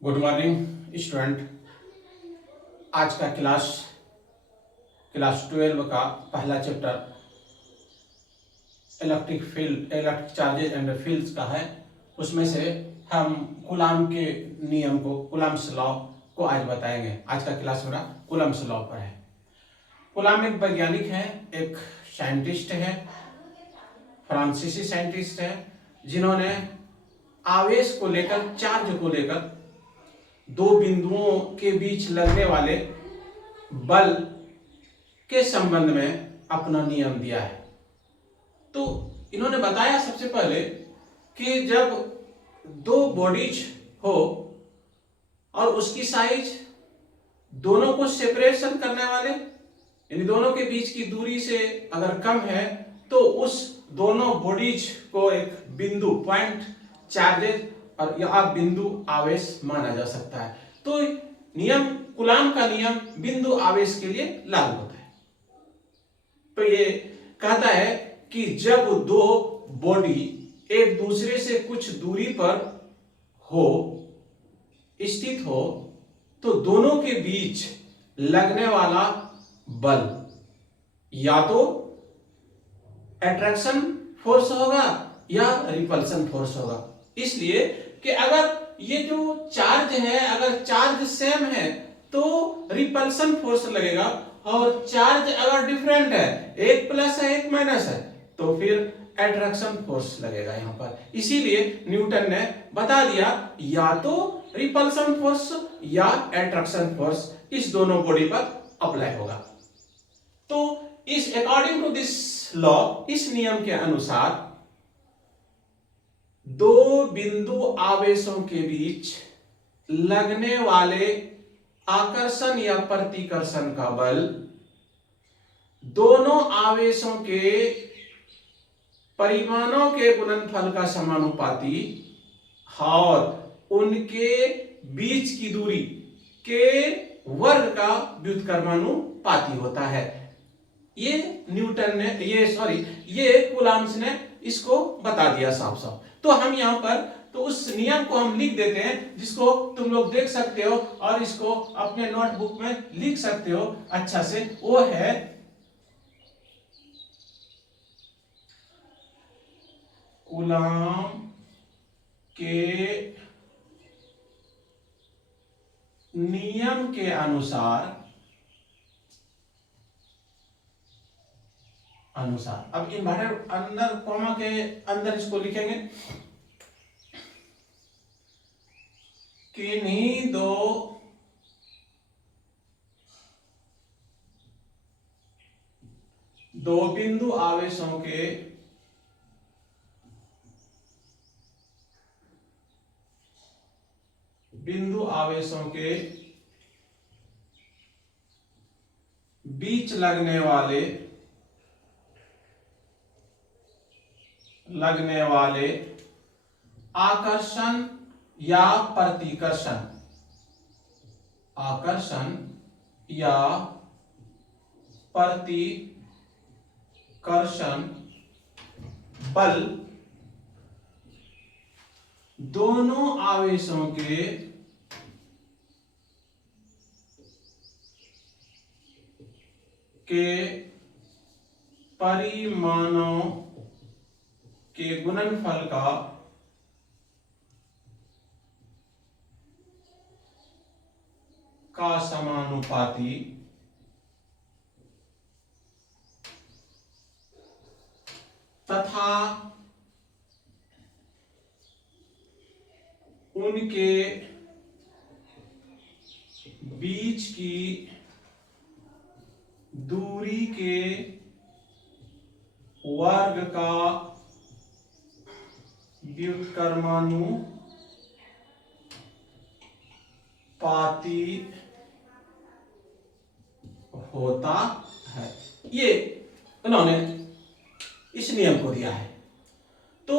Good morning student. आज का class 12 का पहला chapter electric charges and fields का है। उसमें से हम कूलाम के नियम को, कूलाम्स लॉ को आज बताएंगे। आज का क्लास मेरा कूलाम्स लॉ पर है। कूलाम एक वैज्ञानिक है, एक साइंटिस्ट है, फ्रांसीसी साइंटिस्ट है, जिन्होंने आवेश को लेकर, चार्ज को लेकर दो बिंदुओं के बीच लगने वाले बल के संबंध में अपना नियम दिया है। तो इन्होंने बताया सबसे पहले कि जब दो बॉडीज हो और उसकी साइज दोनों को सेपरेशन करने वाले, यानी दोनों के बीच की दूरी से अगर कम है तो उस दोनों बॉडीज को एक बिंदु, पॉइंट चार्जेज और यह बिंदु आवेश माना जा सकता है। तो नियम, कूलाम का नियम बिंदु आवेश के लिए लागू होता है। तो ये कहता है कि जब दो बॉडी एक दूसरे से कुछ दूरी पर हो, स्थित हो, तो दोनों के बीच लगने वाला बल या तो अट्रैक्शन फोर्स होगा या रिपल्सन फोर्स होगा। इसलिए कि अगर ये जो चार्ज है, अगर चार्ज सेम है तो रिपल्सन फोर्स लगेगा, और चार्ज अगर डिफरेंट है, एक प्लस है एक माइनस है, तो फिर अट्रैक्शन फोर्स लगेगा यहां पर। इसीलिए न्यूटन ने बता दिया या तो रिपल्सन फोर्स या अट्रैक्शन फोर्स इस दोनों बॉडी पर अप्लाई होगा। तो इस अकॉर्डिंग टू दिस लॉ, इस नियम के अनुसार दो बिंदु आवेशों के बीच लगने वाले आकर्षण या प्रतिकर्षण का बल दोनों आवेशों के परिमाणों के गुणनफल का समानुपाती और उनके बीच की दूरी के वर्ग का व्युत्क्रमानुपाती होता है। ये न्यूटन ने, ये कूलाम्स ने इसको बता दिया साफ साफ। तो हम यहां पर तो उस नियम को हम लिख देते हैं, जिसको तुम लोग देख सकते हो और इसको अपने नोटबुक में लिख सकते हो अच्छा से। वो है कूलाम के नियम के अनुसार अब इन्वर्टेड अंदर कॉमा के अंदर इसको लिखेंगे, किन्हीं दो बिंदु आवेशों के बीच लगने वाले आकर्षण या प्रतिकर्षण, बल दोनों आवेशों के परिमाणों के गुणनफल का समानुपाती तथा उनके बीच की दूरी के वर्ग का व्युत्क्रमानुपाती होता है। ये उन्होंने इस नियम को दिया है। तो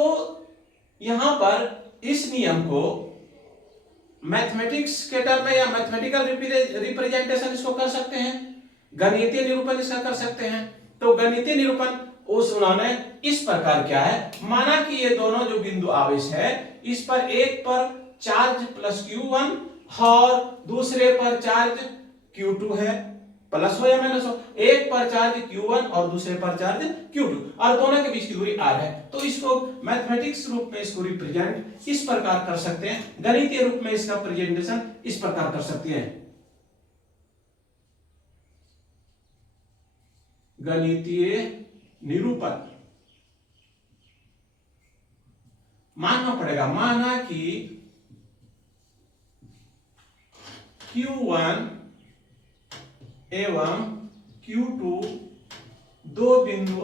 यहां पर इस नियम को मैथमेटिक्स के टर्म में या मैथमेटिकल रिप्रेजेंटेशन इसको कर सकते हैं, गणितीय निरूपण इसका कर सकते हैं। तो गणितीय निरूपण उस उन्होंने इस प्रकार क्या है, माना कि ये दोनों जो बिंदु आवेश है, इस पर एक पर चार्ज प्लस Q1 और दूसरे पर चार्ज Q2 है, प्लस हो या माइनस हो, एक पर चार्ज Q1 और दूसरे पर चार्ज Q2 और दोनों के बीच की दूरी r है। तो इसको मैथमेटिक्स रूप में इसको रिप्रेजेंट इस प्रकार कर सकते हैं, गणितीय रूप में इसका प्रेजेंटेशन इस प्रकार कर सकते हैं। गणितीय निरूपण मानना पड़ेगा, माना कि Q1 एवं Q2 दो बिंदु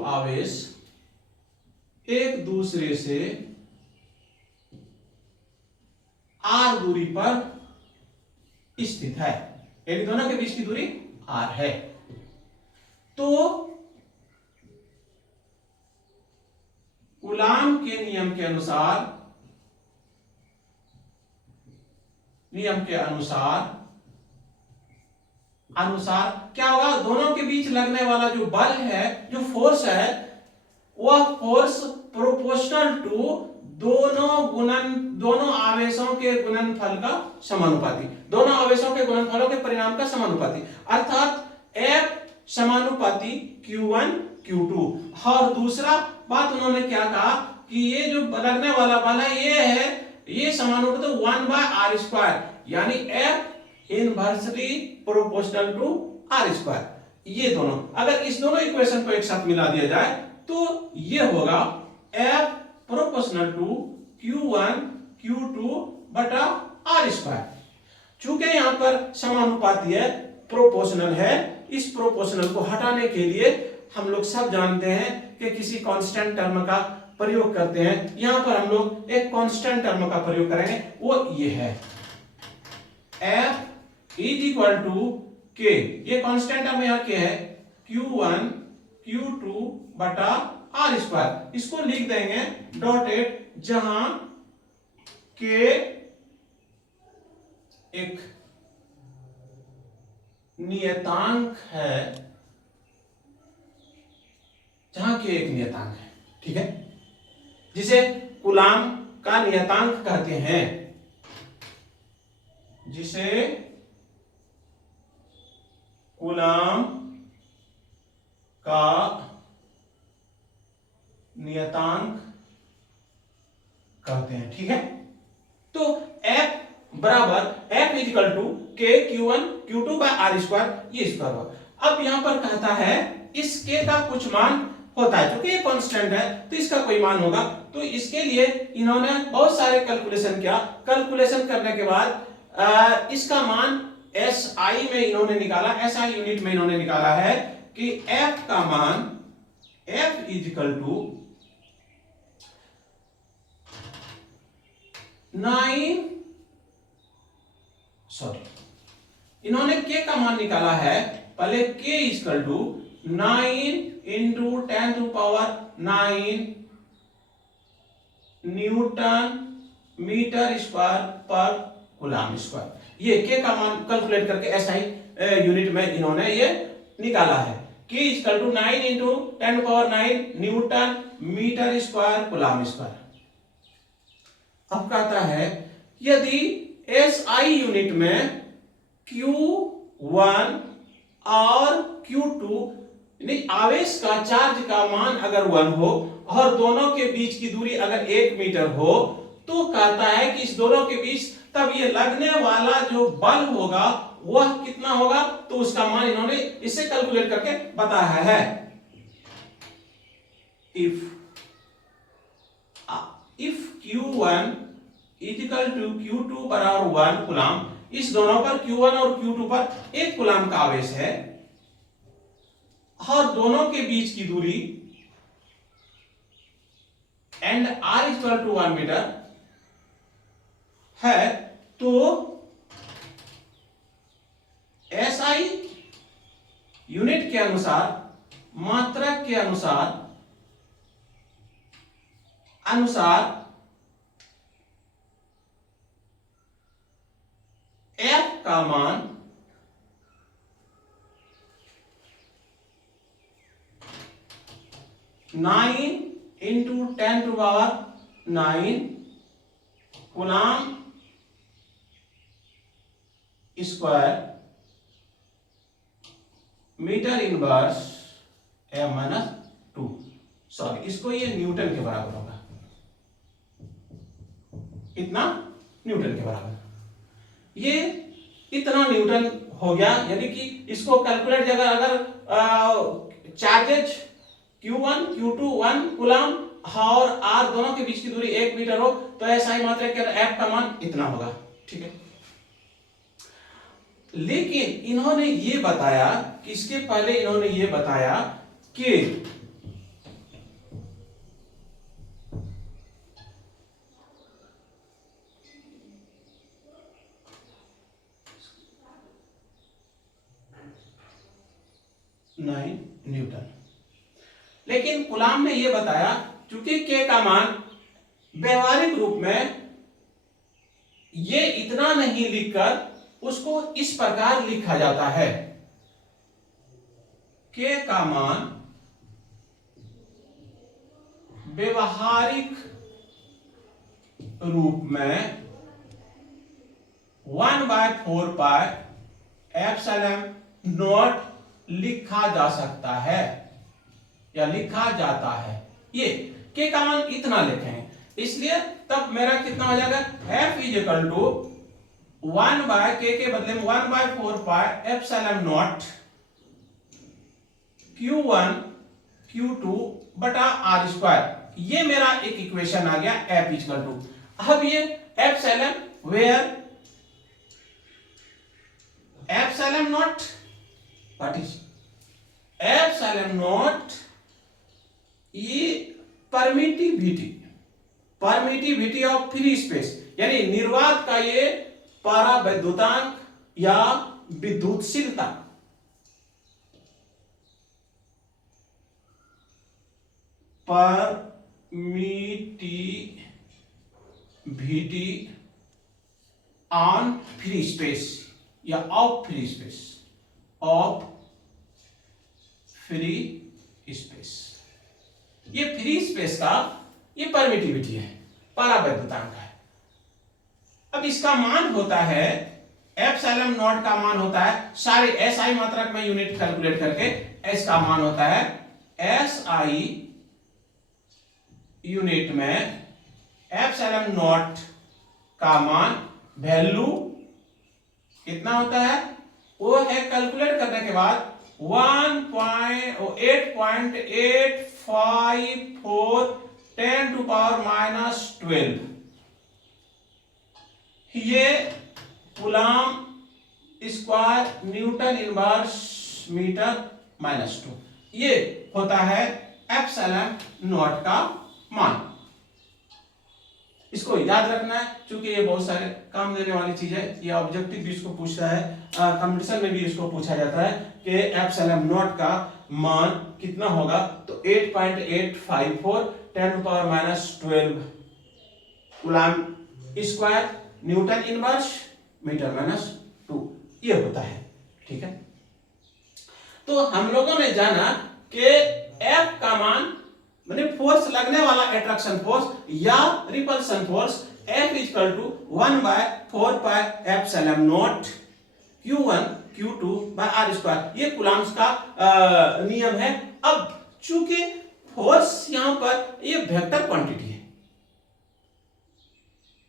आवेश एक दूसरे से r दूरी पर स्थित है, यानी दोनों के बीच की दूरी r है। तो कूलाम के नियम के अनुसार क्या होगा, दोनों के बीच लगने वाला जो बल है, जो फोर्स है, वह फोर्स प्रोपोर्शनल टू दोनों आवेशों के गुणनफल का समानुपाती, दोनों आवेशों के गुणनफलों के परिणाम का समानुपाती, अर्थात F समानुपाती Q1 Q2। और दूसरा बात उन्होंने क्या कहा कि ये जो लगने वाला बल है ये समानुपाती 1/r², यानी F inversely proportional to r²। ये दोनों, अगर इस दोनों इक्वेशन को एक साथ मिला दिया जाए तो ये होगा F proportional to Q1 Q2 बटा r²। चूंकि यहां पर समानुपाती है, प्रोपोर्शनल है, इस प्रोपोर्शनल को हटाने के लिए हम लोग सब जानते हैं कि किसी कांस्टेंट टर्म का प्रयोग करते हैं। यहां पर हम लोग एक कांस्टेंट टर्म का प्रयोग करेंगे, वो ये है F is equal to K। ये कांस्टेंट टर्म यहां क्या है, Q1 Q2 बटा r²। इसको लिख देंगे डॉटेड, जहां K एक नियतांक है, ठीक है, जिसे कूलाम का नियतांक कहते हैं, जिसे कूलाम का नियतांक कहते हैं, ठीक है। तो F बराबर F equal to K Q1 Q2 by r², ये स्क्वायर हुआ। अब यहां पर कहता है इस K का कुछ मान होता है, क्योंकि ये कांस्टेंट है तो इसका कोई मान होगा। तो इसके लिए इन्होंने बहुत सारे कैलकुलेशन किया, कैलकुलेशन करने के बाद इसका मान SI में इन्होंने निकाला, SI यूनिट में इन्होंने निकाला है कि F का मान F इज इक्वल टू 9, इन्होंने K का मान निकाला है, पहले K equal to 9 into 10⁹ newton metre square पर कूलाम स्क्वायर। ये K का मान कैलकुलेट करके SI यूनिट में इन्होंने ये निकाला है। K equal to 9 into 10⁹ newton metre square coulomb square. अब कहता है यदि SI यूनिट में Q1 और Q2 आवेश का चार्ज का मान अगर 1 हो और दोनों के बीच की दूरी अगर 1 मीटर हो, तो कहता है कि इस दोनों के बीच तब ये लगने वाला जो बल होगा वह कितना होगा, तो उसका मान इन्होंने इससे कैलकुलेट करके बताया है। If Q1 equal to Q2 बराबर 1 कूलाम, इस दोनों पर Q1 और Q2 पर 1 कूलाम का आवेश है और दोनों के बीच की दूरी and r equal to 1 metre है, तो SI यूनिट के अनुसार, मात्रक के अनुसार F का मान 9 into 10⁹ coulomb square metre inverse M-2। Sorry, इसको ये न्यूटन के बराबर होगा, इतना न्यूटन के बराबर। ये इतना न्यूटन हो गया, यानी कि इसको कैलकुलेट जगह अगर चार्जेज Q1 Q2 1 कूलाम और R दोनों के बीच की दूरी 1 मीटर हो तो SI मात्रा के F का मान इतना होगा। ठीक है, लेकिन इन्होंने ये बताया कि इसके पहले इन्होंने ये बताया कि न्यूटन, लेकिन कूलाम ने यह बताया क्योंकि के का मान व्यवहारिक रूप में ये इतना नहीं लिखकर उसको इस प्रकार लिखा जाता है, के का मान व्यवहारिक रूप में 1/4 पाई एप्सिलॉन नॉट लिखा जा सकता है या लिखा जाता है। ये के का मान इतना लिखें, इसलिए तब मेरा कितना हो जाएगा, F is equal to 1/k के बदले में 1/4 pi epsilon not Q1 Q2 बटा R स्क्वायर। ये मेरा एक इक्वेशन आ गया F इज इक्वल टू। अब ये epsilon where epsilon not, what is epsilon not, ये परमिटिविटी ऑफ फ्री स्पेस, यानी निर्वात का ये परावैद्युतांक या विद्युतशीलता, परमिटिविटी ऑन फ्री स्पेस या of free space, of free space. ये फ्री स्पेस का ये परमिटिविटी है, परावैद्युतांक है। अब इसका मान होता है एप्सिलॉन नॉट का मान होता है सारे SI मात्रक में यूनिट कैलकुलेट करके, S का मान होता है SI यूनिट में एप्सिलॉन नॉट का मान वैल्यू कितना होता है, वो है कैलकुलेट करने के बाद 8.854 10⁻⁻12। ये coulomb square newton inverse metre -2, ये होता है एप्सिलॉन नॉट का मान। इसको याद रखना है क्योंकि ये बहुत सारे काम देने वाली चीज है। ये ऑब्जेक्टिव भी इसको पूछता है, कंपटीशन में भी इसको पूछा जाता है कि एप्सिलॉन नॉट का मान कितना होगा, तो 8.854 10⁻⁻12 coulomb square newton inverse metre -2 ये होता है। ठीक है, तो हम लोगों ने जाना कि F का मान माने फोर्स लगने वाला अट्रैक्शन फोर्स या repulsion force F equal to 1/4 pi epsilon not Q1 Q2 by R square, ये कूलम्ब्स का नियम है। अब चूंकि फोर्स यहां पर ये वेक्टर क्वांटिटी है,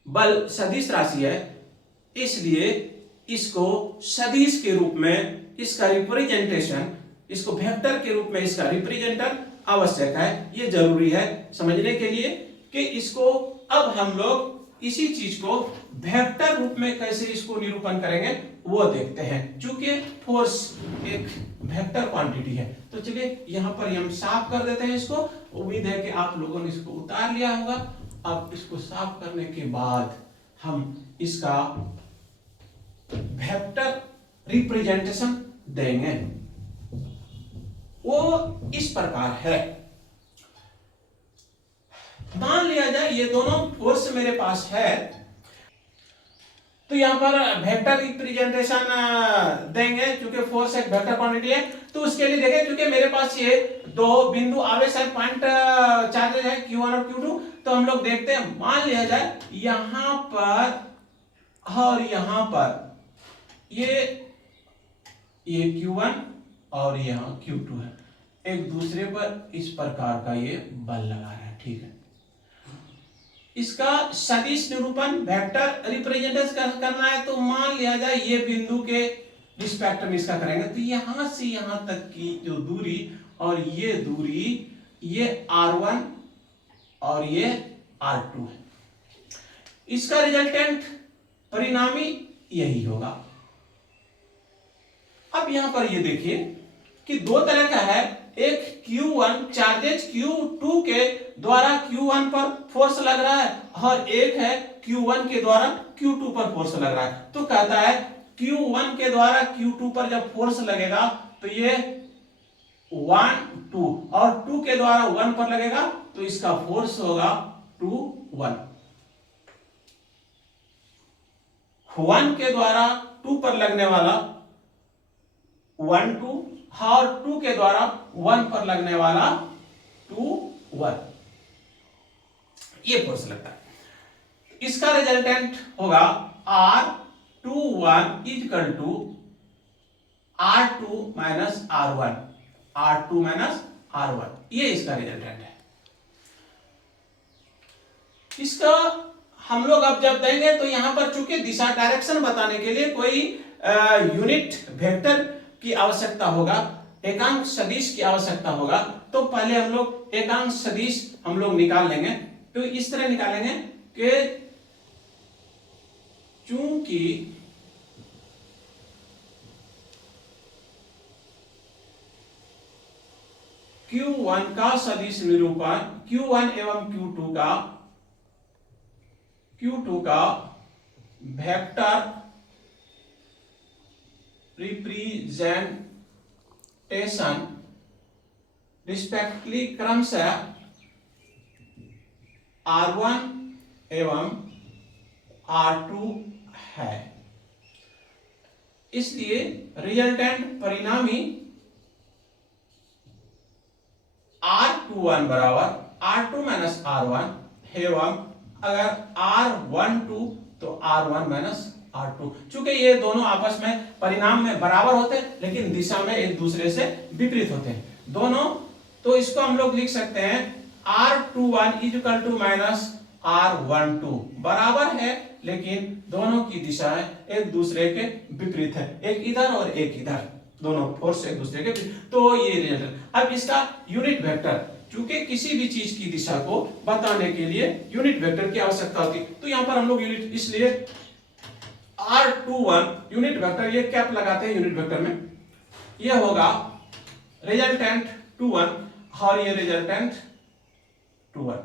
बल सदिश राशि है, इसलिए इसको सदिश के रूप में इसका रिप्रेजेंटेशन, इसको वेक्टर के रूप में इसका रिप्रेजेंटर आवश्यक है। ये जरूरी है समझने के लिए कि इसको अब हम लोग इसी चीज को वेक्टर रूप में कैसे इसको निरूपण करेंगे वो देखते हैं। चूंकि फोर्स एक वेक्टर क्वांटिटी है तो चलिए यहां पर हम साफ कर देते हैं इसको। उम्मीद है कि आप लोगों ने इसको उतार लिया होगा। अब इसको साफ करने के बाद हम इसका वेक्टर रिप्रेजेंटेशन देंगे। वो इस प्रकार है, मान लिया जाए ये दोनों फोर्स मेरे पास है, तो यहां पर वेक्टर रिप्रेजेंटेशन देंगे। क्योंकि फोर्स एक वेक्टर क्वांटिटी है तो उसके लिए देखें, क्योंकि मेरे पास ये दो बिंदु आवेश है, पॉइंट चार्जेज है Q1 और Q2, तो हम लोग देखते हैं, मान लिया जाए यहां पर और यहां पर ये Q1 और यहाँ Q2 है, एक दूसरे पर इस प्रकार का ये बल लगा रहा है, ठीक है। इसका सदिश निरूपण वेक्टर रिप्रेजेंटेशन करना है, तो मान लिया जाए ये बिंदु के रिस्पेक्ट में इसका करेंगे, तो यहां से यहां तक की जो दूरी और ये दूरी, ये R1 और ये R2 है। इसका रिजल्टेंट परिणामी यही होगा। अब यहां पर ये देखिए कि दो तरह का है, एक Q1 चार्जेज Q2 के द्वारा Q1 पर फोर्स लग रहा है और एक है Q1 के द्वारा Q2 पर फोर्स लग रहा है। तो कहता है Q1 के द्वारा Q2 पर जब फोर्स लगेगा तो ये 1 2 और 2 के द्वारा 1 पर लगेगा तो इसका फोर्स होगा 2 1। 1 के द्वारा 2 पर लगने वाला 1 2 और 2 के द्वारा 1 पर लगने वाला 2 1, ये फोर्स लगता है। इसका रिजल्टेंट होगा R21 equal to R2 minus R1, R2 minus R1, ये इसका रिजल्टेंट है। इसका हम लोग अब जब देंगे तो यहां पर चूंकि दिशा डायरेक्शन बताने के लिए कोई यूनिट वेक्टर की आवश्यकता होगा, एकांक सदिश की आवश्यकता होगा, तो पहले हम लोग एकांक सदिश हम लोग निकाल लेंगे। तो इस तरह निकालेंगे कि चूंकि Q1 का सदिश निरूपण Q1 एवं Q2 का वेक्टर रिप्रेजेंटेशन रिस्पेक्टिवली क्रमशः R1 एवं R2 है, इसलिए रिजल्टेंट परिणामी R21 बराबर R2 माइनस R1 एवं अगर R12 तो R1 माइनस R2। चूंकि ये दोनों आपस में परिणाम में बराबर होते हैं लेकिन दिशा में एक दूसरे से विपरीत होते हैं दोनों, तो इसको हम लोग लिख सकते हैं R21 equal to minus R12 बराबर है, लेकिन दोनों की दिशाएं एक दूसरे के विपरीत है, एक इधर और एक इधर, दोनों फोर्स एक दूसरे के, तो ये रिजल्ट। अब इसका यूनिट वेक्टर, चूंकि किसी भी चीज की दिशा को बताने के लिए यूनिट वेक्टर की आवश्यकता होती है, तो यहां पर हम लोग यूनिट, इसलिए R21 यूनिट वेक्टर, ये कैप लगाते हैं यूनिट वेक्टर में, ये होगा रिजल्टेंट 21 और ये रिजल्टेंट 21।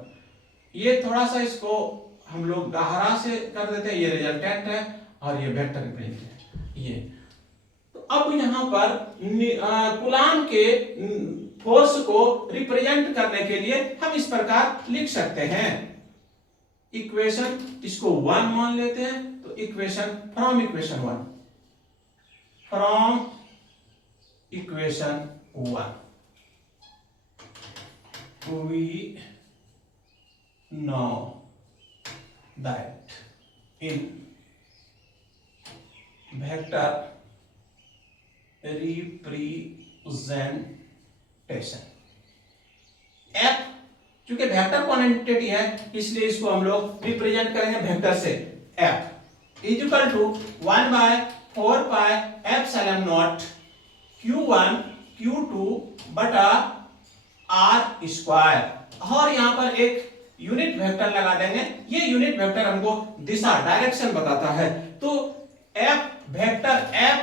ये थोड़ा सा इसको हम लोग गहरा से कर देते हैं, ये रिजल्टेंट है और ये वेक्टर रिप्रेजेंटेशन है ये। तो अब यहां पर कूलाम के फोर्स को रिप्रेजेंट करने के लिए हम इस प्रकार लिख सकते हैं, इक्वेशन इसको 1 मान लेते हैं, तो equation from equation 1 we know that in vector representation f, चूंकि वेक्टर क्वांटिटी है इसलिए इसको हम लोग रिप्रेजेंट करेंगे वेक्टर से, f equal to 1/4 pi epsilon not Q1 Q2 बटा R स्क्वायर, और यहां पर एक यूनिट वेक्टर लगा देंगे। ये यूनिट वेक्टर हमको दिशा डायरेक्शन बताता है, तो f वेक्टर f,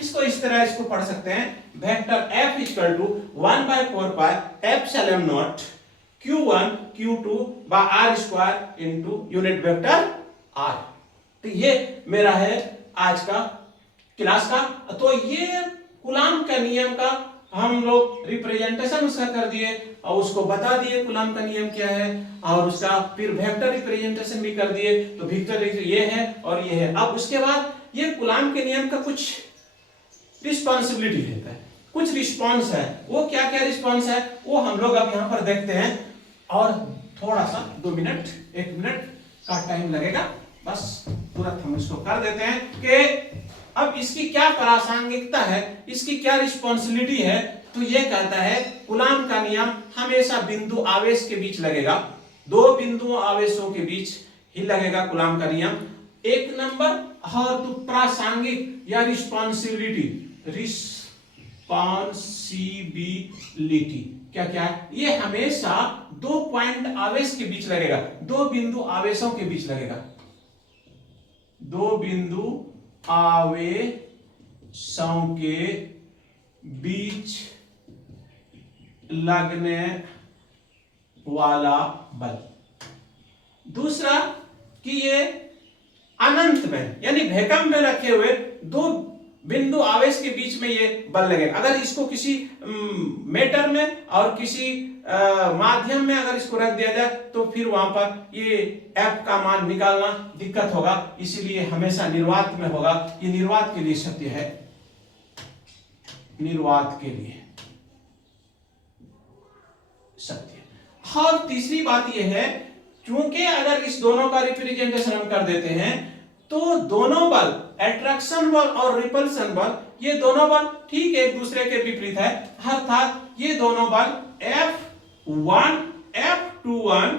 इसको इस तरह इसको पढ़ सकते हैं, vector f equal to 1/4 pi epsilon not Q1 Q2 by R square into unit vector R। तो ये मेरा है आज का क्लास का। तो ये कूलाम का नियम का हम लोग रिप्रेजेंटेशन उसका कर दिए और उसको बता दिए कूलाम का नियम क्या है, और उसका फिर वेक्टर रिप्रेजेंटेशन भी कर दिए, तो वेक्टर ये है और ये है। अब उसके बाद ये कूलाम के नियम का कुछ रिस्पांसिबिलिटी रहता है, कुछ रिस्पॉन्स है। वो क्या क्या रिस्पॉन्स है वो हम लोग अब यहाँ पर देखते हैं, और थोड़ा सा 2 मिनट 1 मिनट का टाइम लगेगा, बस तुरंत हम इसको कर देते हैं कि अब इसकी क्या प्रासंगिकता है, इसकी क्या रिस्पॉन्सिबिलिटी है। तो ये कहता है कूलाम का नियम हमेशा बिंदु आवेश के बीच लगेगा, दो बिंदु आवेशों के बीच ही लगेगा कूलाम का नियम। एक नंबर, और तो प्रासंगिक या रिस्पॉन्सिबिलिटी क्या क्या है, ये हमेशा 2 पॉइंट आवेश के बीच लगेगा, 2 बिंदु आवेशों के बीच लगेगा, 2 बिंदु आवेशों के बीच लगने वाला बल। दूसरा कि ये अनंत में यानी वैक्यूम में रखे हुए 2 बिंदु आवेश के बीच में ये बल लगेगा। अगर इसको किसी मेटर में और किसी माध्यम में अगर इसको रख दिया जाए तो फिर वहां पर ये F का मान निकालना दिक्कत होगा, इसीलिए हमेशा निर्वात में होगा। ये निर्वात के लिए सत्य है, निर्वात के लिए सत्य। और तीसरी बात यह है, क्योंकि अगर इस दोनों का रिप्रेजेंटेशन हम कर देते हैं तो दोनों बल, अट्रैक्शन बल और रिपल्सन बल, ये दोनों बल ठीक एक दूसरे के विपरीत है, अर्थात ये दोनों बल F1 F21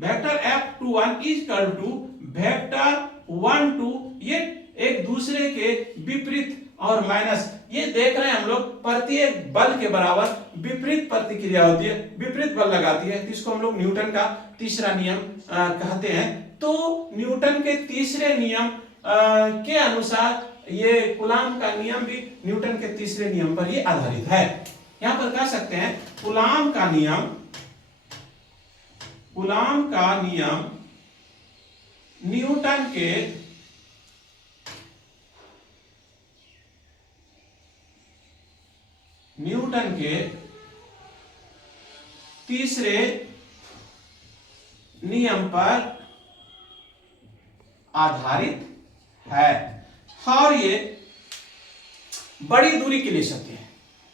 vector F21 equal to vector 1 2, ये एक दूसरे के विपरीत और माइनस, ये देख रहे हैं हम लोग प्रत्येक बल के बराबर विपरीत प्रतिक्रिया होती है, विपरीत बल लगाती है, इसको हम लोग न्यूटन का तीसरा नियम कहते हैं। तो न्यूटन के तीसरे नियम के अनुसार ये कूलाम का नियम भी न्यूटन के तीसरे नियम पर ही आधारित है। यहां पर कह सकते हैं कूलाम का नियम न्यूटन के तीसरे नियम पर आधारित है, और ये बड़ी दूरी के लिए सत्य है,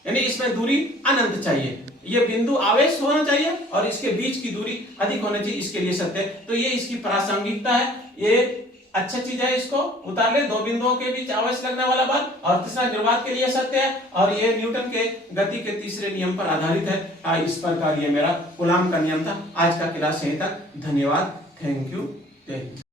यानी इसमें दूरी अनंत चाहिए, ये बिंदु आवेश होना चाहिए और इसके बीच की दूरी अधिक होनी चाहिए, इसके लिए सत्य है। तो ये इसकी प्रासंगिकता है, ये अच्छा चीज है, इसको उतार ले, 2 बिंदुओं के बीच आवेश लगने वाला बल, और तीसरा निर्वात के लिए सत्य है, और ये न्यूटन के गति के तीसरे नियम पर आधारित है। इस प्रकार ये मेरा कूलाम का नियम था। आज का क्लास यहीं तक, धन्यवाद, थैंक यू।